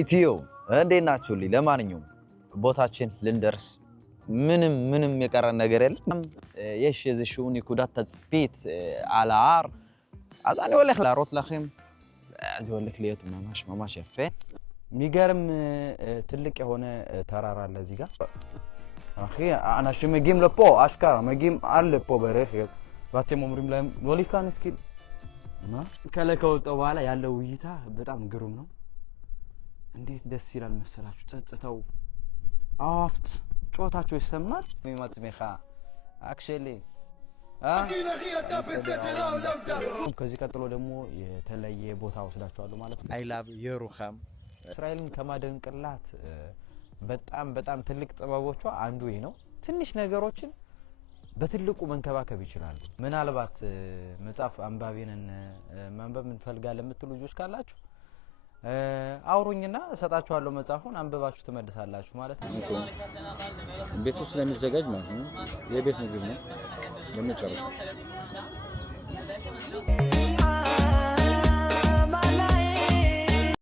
ኢትዮ እንዴት ናችሁልኝ? ለማንኛውም ቦታችን ልንደርስ ምንም የቀረን ነገር የለም። יש איזשהו נקודת תצפית על ההר, אז אני הולך להראות לכם. זה הולך להיות ממש יפה. የሚገርም ትልቅ የሆነ ተራራ አለ እዚህ ጋር אחי, אנשים מגיעים לפה, אשכרה, מגיעים על לפה ברכב, ואתם אומרים להם לא להיכנס כאילו. מה? ከለከውጥ በኋላ ያለው እይታ በጣም ግሩም ነው። እንዴት ደስ ይላል መሰላችሁ? ጸጥታው አፍት ጮታቸው ይሰማል። የሚማጽሜኻ አክቹሊ ከዚህ ቀጥሎ ደግሞ የተለየ ቦታ ወስዳቸዋለሁ ማለት ነው። አይ ላቭ የሩኻም እስራኤልን ከማደንቅላት በጣም ትልቅ ጥበቦቿ አንዱ ይሄ ነው። ትንሽ ነገሮችን በትልቁ መንከባከብ ይችላሉ። ምናልባት መጽሐፍ አንባቢነን ማንበብ እንፈልጋለን የምትሉ ልጆች ካላችሁ አውሩኝና እሰጣችኋለሁ። መጽሐፉን አንብባችሁ ትመልሳላችሁ ማለት ነው። ቤት ውስጥ ስለሚዘጋጅ ማለት ነው። የቤት ምግብ ነው ለመጨረሻ